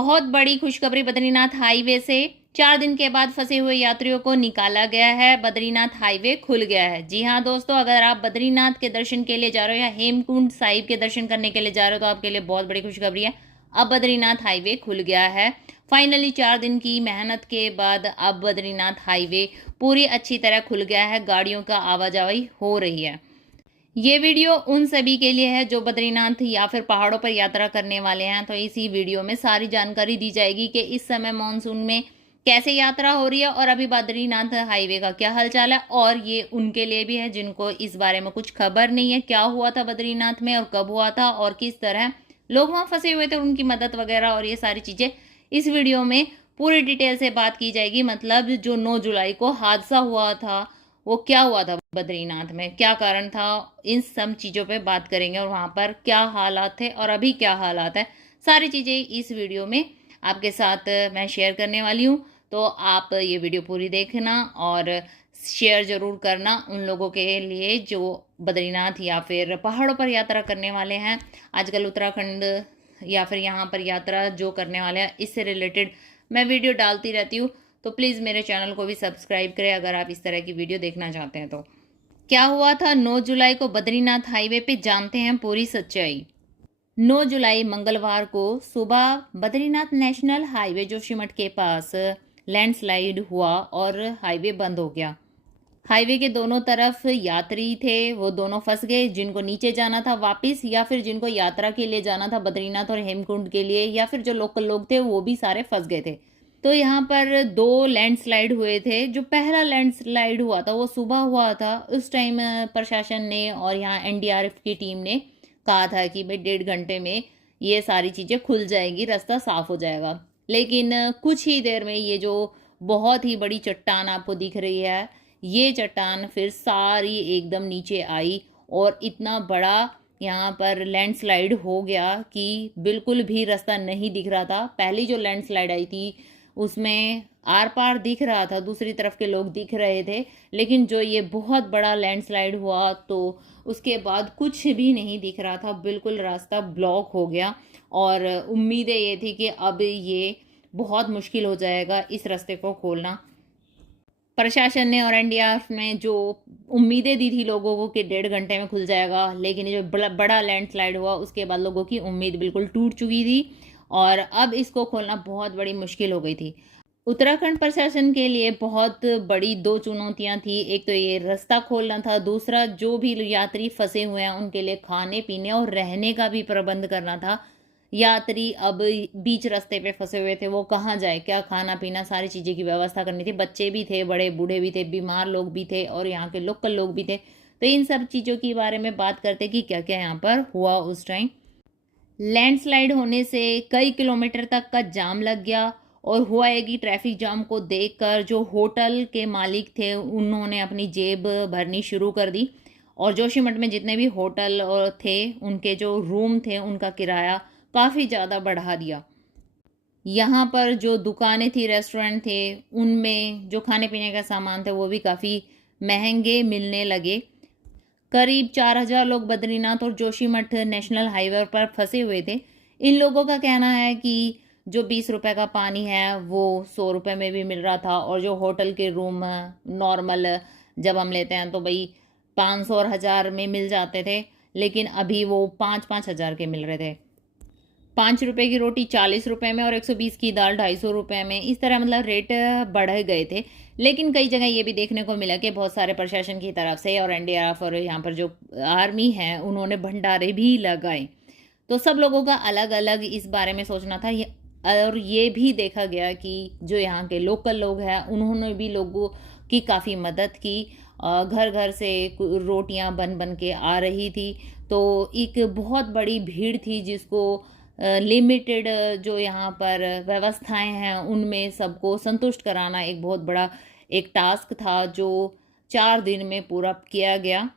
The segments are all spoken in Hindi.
बहुत बड़ी खुशखबरी बद्रीनाथ हाईवे से 4 दिन के बाद फंसे हुए यात्रियों को निकाला गया है। बद्रीनाथ हाईवे खुल गया है। जी हाँ दोस्तों, अगर आप बद्रीनाथ के दर्शन के लिए जा रहे हो या हेमकुंड साहिब के दर्शन करने के लिए जा रहे हो तो आपके लिए बहुत बड़ी खुशखबरी है। अब बद्रीनाथ हाईवे खुल गया है। फाइनली 4 दिन की मेहनत के बाद अब बद्रीनाथ हाईवे पूरी अच्छी तरह खुल गया है। गाड़ियों का आवाजाही हो रही है। ये वीडियो उन सभी के लिए है जो बद्रीनाथ या फिर पहाड़ों पर यात्रा करने वाले हैं। तो इसी वीडियो में सारी जानकारी दी जाएगी कि इस समय मानसून में कैसे यात्रा हो रही है और अभी बद्रीनाथ हाईवे का क्या हालचाल है। और ये उनके लिए भी है जिनको इस बारे में कुछ खबर नहीं है, क्या हुआ था बद्रीनाथ में और कब हुआ था और किस तरह लोग वहां फंसे हुए थे, उनकी मदद वगैरह और ये सारी चीजें इस वीडियो में पूरी डिटेल से बात की जाएगी। मतलब जो 9 जुलाई को हादसा हुआ था वो क्या हुआ था, बद्रीनाथ में क्या कारण था, इन सब चीज़ों पे बात करेंगे और वहाँ पर क्या हालात थे और अभी क्या हालात है, सारी चीज़ें इस वीडियो में आपके साथ मैं शेयर करने वाली हूँ। तो आप ये वीडियो पूरी देखना और शेयर ज़रूर करना उन लोगों के लिए जो बद्रीनाथ या फिर पहाड़ों पर यात्रा करने वाले हैं। आजकल उत्तराखंड या फिर यहाँ पर यात्रा जो करने वाले हैं इससे रिलेटेड मैं वीडियो डालती रहती हूँ। तो प्लीज़ मेरे चैनल को भी सब्सक्राइब करें अगर आप इस तरह की वीडियो देखना चाहते हैं। तो क्या हुआ था 9 जुलाई को बद्रीनाथ हाईवे पे, जानते हैं पूरी सच्चाई। 9 जुलाई मंगलवार को सुबह बद्रीनाथ नेशनल हाईवे जोशीमठ के पास लैंडस्लाइड हुआ और हाईवे बंद हो गया। हाईवे के दोनों तरफ यात्री थे, वो दोनों फंस गए। जिनको नीचे जाना था वापस या फिर जिनको यात्रा के लिए जाना था बद्रीनाथ और हेमकुंड के लिए या फिर जो लोकल लोग थे वो भी सारे फंस गए थे। तो यहाँ पर 2 लैंडस्लाइड हुए थे। जो पहला लैंडस्लाइड हुआ था वो सुबह हुआ था। उस टाइम प्रशासन ने और यहाँ एनडीआरएफ की टीम ने कहा था कि भाई 1.5 घंटे में ये सारी चीज़ें खुल जाएगी, रास्ता साफ हो जाएगा। लेकिन कुछ ही देर में ये जो बहुत ही बड़ी चट्टान आपको दिख रही है, ये चट्टान फिर सारी एकदम नीचे आई और इतना बड़ा यहाँ पर लैंडस्लाइड हो गया कि बिल्कुल भी रास्ता नहीं दिख रहा था। पहली जो लैंडस्लाइड आई थी उसमें आर पार दिख रहा था, दूसरी तरफ के लोग दिख रहे थे। लेकिन जो ये बहुत बड़ा लैंडस्लाइड हुआ तो उसके बाद कुछ भी नहीं दिख रहा था, बिल्कुल रास्ता ब्लॉक हो गया। और उम्मीदें ये थी कि अब ये बहुत मुश्किल हो जाएगा इस रास्ते को खोलना। प्रशासन ने और एनडीआरएफ ने जो उम्मीदें दी थी लोगों को कि 1.5 घंटे में खुल जाएगा, लेकिन ये जो बड़ा लैंडस्लाइड हुआ उसके बाद लोगों की उम्मीद बिल्कुल टूट चुकी थी और अब इसको खोलना बहुत बड़ी मुश्किल हो गई थी। उत्तराखंड प्रशासन के लिए बहुत बड़ी 2 चुनौतियां थी। एक तो ये रास्ता खोलना था, दूसरा जो भी यात्री फंसे हुए हैं उनके लिए खाने पीने और रहने का भी प्रबंध करना था। यात्री अब बीच रास्ते पे फंसे हुए थे, वो कहाँ जाए, क्या खाना पीना, सारी चीज़ें की व्यवस्था करनी थी। बच्चे भी थे, बड़े बूढ़े भी थे, बीमार लोग भी थे और यहाँ के लोकल लोग भी थे। तो इन सब चीज़ों के बारे में बात करते कि क्या क्या यहाँ पर हुआ उस टाइम। लैंडस्लाइड होने से कई किलोमीटर तक का जाम लग गया और हुआ है कि ट्रैफिक जाम को देखकर जो होटल के मालिक थे उन्होंने अपनी जेब भरनी शुरू कर दी और जोशीमठ में जितने भी होटल और थे उनके जो रूम थे उनका किराया काफ़ी ज़्यादा बढ़ा दिया। यहाँ पर जो दुकानें थी, रेस्टोरेंट थे, उनमें जो खाने पीने का सामान था वो भी काफ़ी महंगे मिलने लगे। करीब 4,000 लोग बद्रीनाथ और जोशीमठ नेशनल हाईवे पर फंसे हुए थे। इन लोगों का कहना है कि जो 20 रुपए का पानी है वो 100 रुपए में भी मिल रहा था और जो होटल के रूम नॉर्मल जब हम लेते हैं तो भाई 500 और 1000 में मिल जाते थे, लेकिन अभी वो 5-5 हज़ार के मिल रहे थे। 5 रुपए की रोटी 40 रुपए में और 120 की दाल 250 रुपए में, इस तरह मतलब रेट बढ़ गए थे। लेकिन कई जगह ये भी देखने को मिला कि बहुत सारे प्रशासन की तरफ से और एनडीआरएफ और यहाँ पर जो आर्मी है उन्होंने भंडारे भी लगाए। तो सब लोगों का अलग अलग इस बारे में सोचना था। और ये भी देखा गया कि जो यहाँ के लोकल लोग हैं उन्होंने भी लोगों की काफ़ी मदद की। घर घर से रोटियां बन बन के आ रही थी। तो एक बहुत बड़ी भीड़ थी जिसको लिमिटेड जो यहाँ पर व्यवस्थाएं हैं उनमें सबको संतुष्ट कराना एक बहुत बड़ा एक टास्क था जो 4 दिन में पूरा किया गया।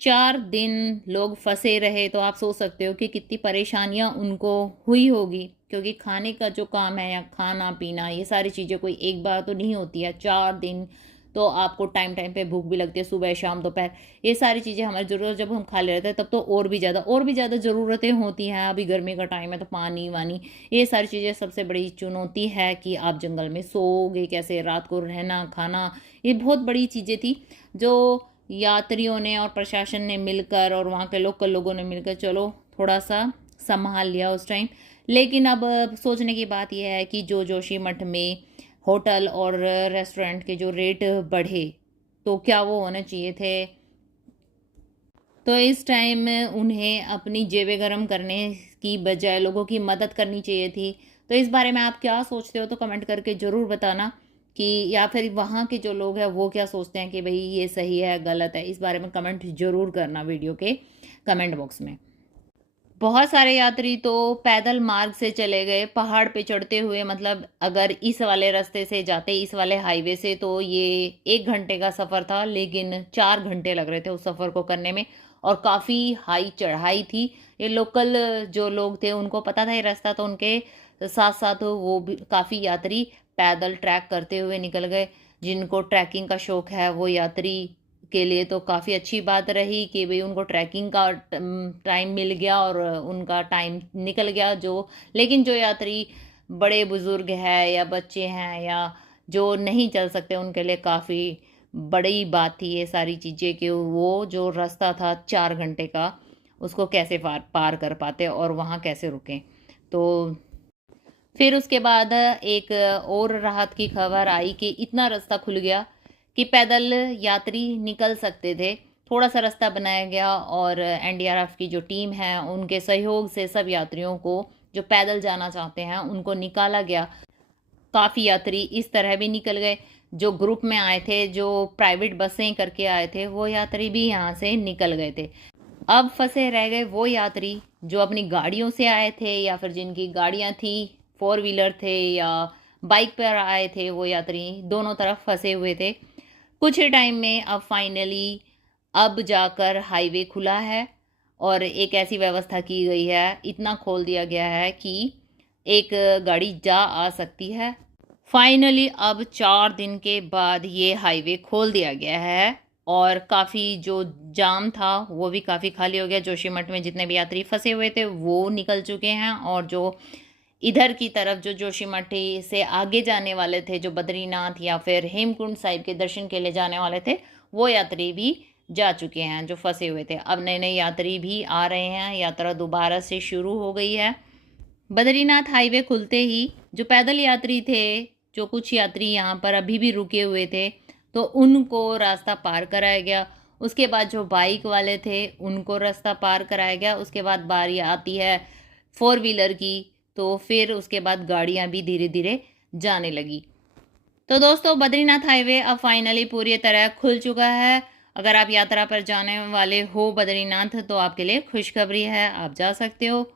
4 दिन लोग फंसे रहे तो आप सोच सकते हो कि कितनी परेशानियां उनको हुई होगी, क्योंकि खाने का जो काम है या खाना पीना ये सारी चीज़ें कोई एक बार तो नहीं होती है। 4 दिन तो आपको टाइम टाइम पे भूख भी लगती है, सुबह शाम दोपहर। ये सारी चीज़ें हमारी ज़रूरत जब हम खा ले रहते हैं तब तो और भी ज़्यादा ज़रूरतें होती हैं। अभी गर्मी का टाइम है तो पानी वानी ये सारी चीज़ें सबसे बड़ी चुनौती है कि आप जंगल में सोओगे कैसे, रात को रहना खाना, ये बहुत बड़ी चीज़ें थी जो यात्रियों ने और प्रशासन ने मिलकर और वहाँ के लोकल लोगों ने मिलकर चलो थोड़ा सा संभाल लिया उस टाइम। लेकिन अब सोचने की बात यह है कि जो जोशीमठ में होटल और रेस्टोरेंट के जो रेट बढ़े तो क्या वो होने चाहिए थे? तो इस टाइम उन्हें अपनी जेबें गर्म करने की बजाय लोगों की मदद करनी चाहिए थी। तो इस बारे में आप क्या सोचते हो तो कमेंट करके ज़रूर बताना कि या फिर वहाँ के जो लोग हैं वो क्या सोचते हैं कि भई ये सही है, गलत है? इस बारे में कमेंट ज़रूर करना वीडियो के कमेंट बॉक्स में। बहुत सारे यात्री तो पैदल मार्ग से चले गए पहाड़ पे चढ़ते हुए, मतलब अगर इस वाले रास्ते से जाते, इस वाले हाईवे से, तो ये 1 घंटे का सफ़र था, लेकिन 4 घंटे लग रहे थे उस सफ़र को करने में और काफ़ी हाई चढ़ाई थी। ये लोकल जो लोग थे उनको पता था ये रास्ता, तो उनके साथ साथ वो भी काफ़ी यात्री पैदल ट्रैक करते हुए निकल गए। जिनको ट्रैकिंग का शौक है वो यात्री के लिए तो काफ़ी अच्छी बात रही कि भई उनको ट्रैकिंग का टाइम मिल गया और उनका टाइम निकल गया जो। लेकिन जो यात्री बड़े बुज़ुर्ग हैं या बच्चे हैं या जो नहीं चल सकते उनके लिए काफ़ी बड़ी बात थी ये सारी चीज़ें कि वो जो रास्ता था 4 घंटे का उसको कैसे पार पार कर पाते और वहाँ कैसे रुकें। तो फिर उसके बाद एक और राहत की खबर आई कि इतना रास्ता खुल गया कि पैदल यात्री निकल सकते थे। थोड़ा-सा रास्ता बनाया गया और एनडीआरएफ की जो टीम है, उनके सहयोग से सब यात्रियों को जो पैदल जाना चाहते हैं, उनको निकाला गया। काफ़ी यात्री इस तरह भी निकल गए, जो ग्रुप में आए थे, जो प्राइवेट बसें करके आए थे, वो यात्री भी यहाँ से निकल गए थे। अब फँसे रह गए वो यात्री जो अपनी गाड़ियों से आए थे या फिर जिनकी गाड़ियाँ थी, फोर व्हीलर थे या बाइक पर आए थे, वो यात्री दोनों तरफ फँसे हुए थे। कुछ ही टाइम में अब फाइनली अब जाकर हाईवे खुला है और एक ऐसी व्यवस्था की गई है, इतना खोल दिया गया है कि एक गाड़ी जा आ सकती है। फाइनली अब 4 दिन के बाद ये हाईवे खोल दिया गया है और काफ़ी जो जाम था वो भी काफ़ी खाली हो गया। जोशीमठ में जितने भी यात्री फंसे हुए थे वो निकल चुके हैं और जो इधर की तरफ जो जोशीमठ से आगे जाने वाले थे, जो बद्रीनाथ या फिर हेमकुंड साहिब के दर्शन के लिए जाने वाले थे, वो यात्री भी जा चुके हैं जो फंसे हुए थे। अब नए नए यात्री भी आ रहे हैं, यात्रा दोबारा से शुरू हो गई है। बद्रीनाथ हाईवे खुलते ही जो पैदल यात्री थे, जो कुछ यात्री यहाँ पर अभी भी रुके हुए थे, तो उनको रास्ता पार कराया गया। उसके बाद जो बाइक वाले थे उनको रास्ता पार कराया गया। उसके बाद बारी आती है फोर व्हीलर की, तो फिर उसके बाद गाड़ियाँ भी धीरे धीरे जाने लगी। तो दोस्तों बद्रीनाथ हाईवे अब फाइनली पूरी तरह खुल चुका है। अगर आप यात्रा पर जाने वाले हो बद्रीनाथ तो आपके लिए खुशखबरी है, आप जा सकते हो।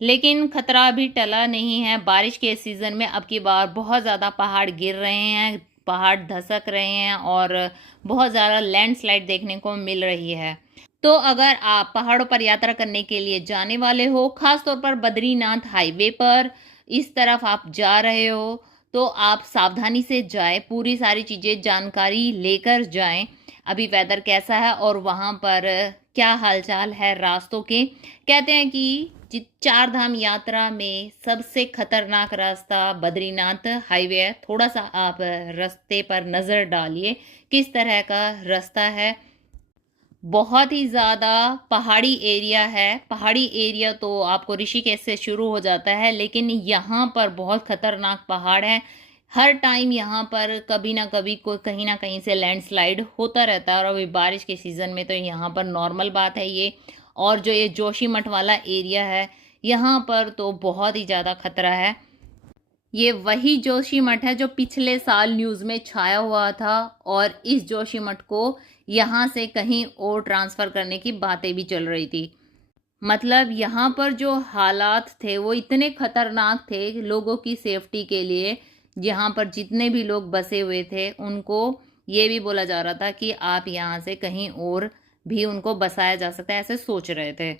लेकिन खतरा अभी टला नहीं है। बारिश के सीज़न में अब की बार बहुत ज़्यादा पहाड़ गिर रहे हैं, पहाड़ धसक रहे हैं और बहुत ज़्यादा लैंडस्लाइड देखने को मिल रही है। तो अगर आप पहाड़ों पर यात्रा करने के लिए जाने वाले हो, ख़ास तौर पर बद्रीनाथ हाईवे पर इस तरफ आप जा रहे हो, तो आप सावधानी से जाएं, पूरी सारी चीज़ें जानकारी लेकर जाएं। अभी वेदर कैसा है और वहाँ पर क्या हालचाल है रास्तों के। कहते हैं कि चार धाम यात्रा में सबसे खतरनाक रास्ता बद्रीनाथ हाईवे है। थोड़ा सा आप रास्ते पर नज़र डालिए किस तरह का रास्ता है। बहुत ही ज़्यादा पहाड़ी एरिया है। पहाड़ी एरिया तो आपको ऋषिकेश से शुरू हो जाता है, लेकिन यहाँ पर बहुत खतरनाक पहाड़ है। हर टाइम यहाँ पर कभी ना कभी कोई कहीं ना कहीं से लैंडस्लाइड होता रहता है और अभी बारिश के सीज़न में तो यहाँ पर नॉर्मल बात है ये। और जो ये जोशीमठ वाला एरिया है यहाँ पर तो बहुत ही ज़्यादा खतरा है। ये वही जोशीमठ है जो पिछले साल न्यूज़ में छाया हुआ था और इस जोशीमठ को यहाँ से कहीं और ट्रांसफ़र करने की बातें भी चल रही थी। मतलब यहाँ पर जो हालात थे वो इतने खतरनाक थे लोगों की सेफ्टी के लिए। यहाँ पर जितने भी लोग बसे हुए थे उनको ये भी बोला जा रहा था कि आप यहाँ से कहीं और भी उनको बसाया जा सकता है, ऐसे सोच रहे थे।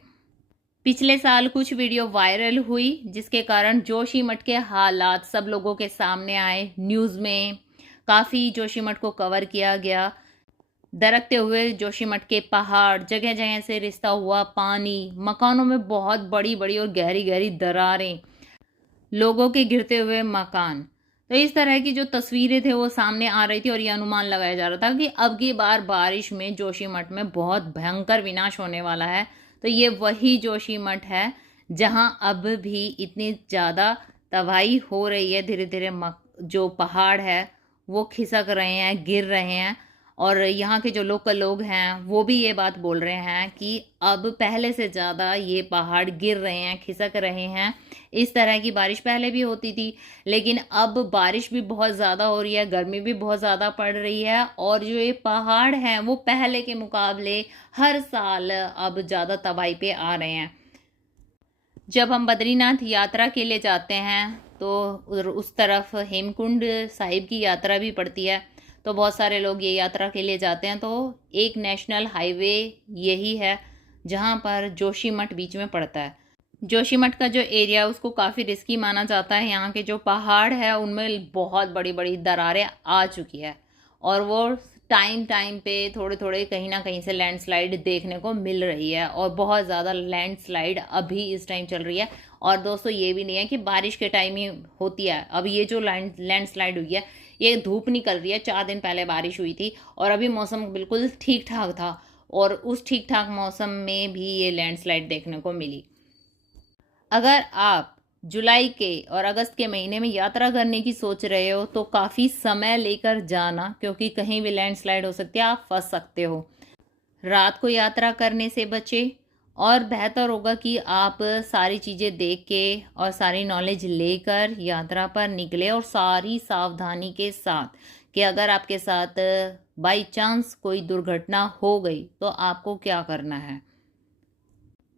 पिछले साल कुछ वीडियो वायरल हुई जिसके कारण जोशीमठ के हालात सब लोगों के सामने आए न्यूज़ में। काफ़ी जोशीमठ को कवर किया गया। दरकते हुए जोशीमठ के पहाड़, जगह जगह से रिसता हुआ पानी, मकानों में बहुत बड़ी बड़ी और गहरी गहरी दरारें, लोगों के गिरते हुए मकान। तो इस तरह की जो तस्वीरें थे वो सामने आ रही थी और ये अनुमान लगाया जा रहा था कि अब की बार बारिश में जोशीमठ में बहुत भयंकर विनाश होने वाला है। तो ये वही जोशीमठ है जहां अब भी इतनी ज़्यादा तबाही हो रही है। धीरे धीरे जो पहाड़ है वो खिसक रहे हैं, गिर रहे हैं। और यहाँ के जो लोकल लोग हैं वो भी ये बात बोल रहे हैं कि अब पहले से ज़्यादा ये पहाड़ गिर रहे हैं, खिसक रहे हैं। इस तरह की बारिश पहले भी होती थी, लेकिन अब बारिश भी बहुत ज़्यादा हो रही है, गर्मी भी बहुत ज़्यादा पड़ रही है। और जो ये पहाड़ हैं वो पहले के मुकाबले हर साल अब ज़्यादा तबाही पे आ रहे हैं। जब हम बद्रीनाथ यात्रा के लिए जाते हैं तो उस तरफ हेमकुंड साहिब की यात्रा भी पड़ती है, तो बहुत सारे लोग ये यात्रा के लिए जाते हैं। तो एक नेशनल हाईवे यही है जहाँ पर जोशीमठ बीच में पड़ता है। जोशीमठ का जो एरिया उसको काफ़ी रिस्की माना जाता है। यहाँ के जो पहाड़ है उनमें बहुत बड़ी बड़ी दरारें आ चुकी है और वो टाइम टाइम पे थोड़े थोड़े कहीं ना कहीं से लैंडस्लाइड देखने को मिल रही है और बहुत ज़्यादा लैंडस्लाइड अभी इस टाइम चल रही है। और दोस्तों ये भी नहीं है कि बारिश के टाइम ही होती है। अब ये जो लैंडस्लाइड हुई है ये धूप निकल रही है, 4 दिन पहले बारिश हुई थी और अभी मौसम बिल्कुल ठीक ठाक था और उस ठीक ठाक मौसम में भी ये लैंडस्लाइड देखने को मिली। अगर आप जुलाई के और अगस्त के महीने में यात्रा करने की सोच रहे हो तो काफ़ी समय लेकर जाना, क्योंकि कहीं भी लैंडस्लाइड हो सकती है, आप फंस सकते हो। रात को यात्रा करने से बचे और बेहतर होगा कि आप सारी चीज़ें देख के और सारी नॉलेज लेकर यात्रा पर निकले और सारी सावधानी के साथ कि अगर आपके साथ बाई चांस कोई दुर्घटना हो गई तो आपको क्या करना है।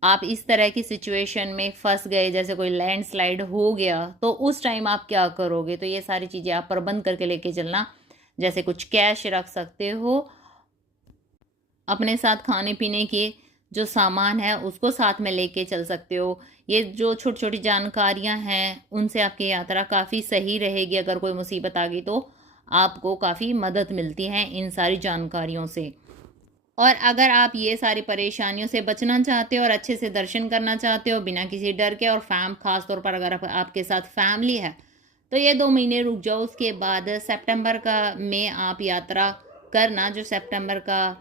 आप इस तरह की सिचुएशन में फंस गए, जैसे कोई लैंडस्लाइड हो गया, तो उस टाइम आप क्या करोगे। तो ये सारी चीज़ें आप प्रबंध करके लेके चलना। जैसे कुछ कैश रख सकते हो, अपने साथ खाने पीने के जो सामान है उसको साथ में लेके चल सकते हो। ये जो छोटी छोटी जानकारियां हैं उनसे आपकी यात्रा काफ़ी सही रहेगी। अगर कोई मुसीबत आ गई तो आपको काफ़ी मदद मिलती है इन सारी जानकारियों से। और अगर आप ये सारी परेशानियों से बचना चाहते हो और अच्छे से दर्शन करना चाहते हो बिना किसी डर के, और खास तौर पर अगर आपके साथ फैमिली है तो ये 2 महीने रुक जाओ। उसके बाद सितंबर का में आप यात्रा करना, जो सितंबर का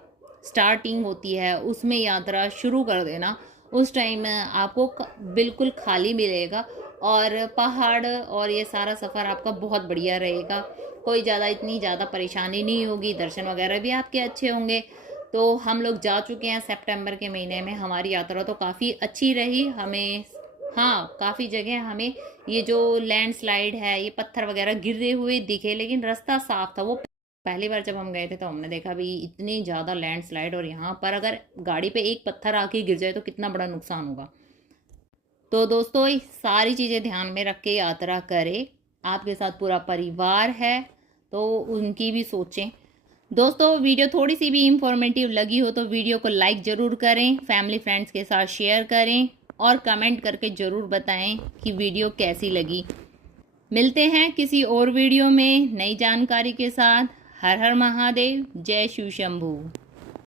स्टार्टिंग होती है उसमें यात्रा शुरू कर देना। उस टाइम आपको बिल्कुल खाली मिलेगा और पहाड़ और ये सारा सफ़र आपका बहुत बढ़िया रहेगा। कोई इतनी ज़्यादा परेशानी नहीं होगी, दर्शन वगैरह भी आपके अच्छे होंगे। तो हम लोग जा चुके हैं सितंबर के महीने में, हमारी यात्रा तो काफ़ी अच्छी रही। हमें काफ़ी जगह हमें ये जो लैंडस्लाइड है, ये पत्थर वगैरह गिरे हुए दिखे, लेकिन रास्ता साफ था। वो पहली बार जब हम गए थे तो हमने देखा भी इतनी ज़्यादा लैंडस्लाइड, और यहाँ पर अगर गाड़ी पे एक पत्थर आके गिर जाए तो कितना बड़ा नुकसान होगा। तो दोस्तों सारी चीज़ें ध्यान में रख के यात्रा करें। आपके साथ पूरा परिवार है तो उनकी भी सोचें। दोस्तों वीडियो थोड़ी सी भी इंफॉर्मेटिव लगी हो तो वीडियो को लाइक ज़रूर करें, फैमिली फ्रेंड्स के साथ शेयर करें और कमेंट करके ज़रूर बताएं कि वीडियो कैसी लगी। मिलते हैं किसी और वीडियो में नई जानकारी के साथ। हर हर महादेव, जय शिव शंभू।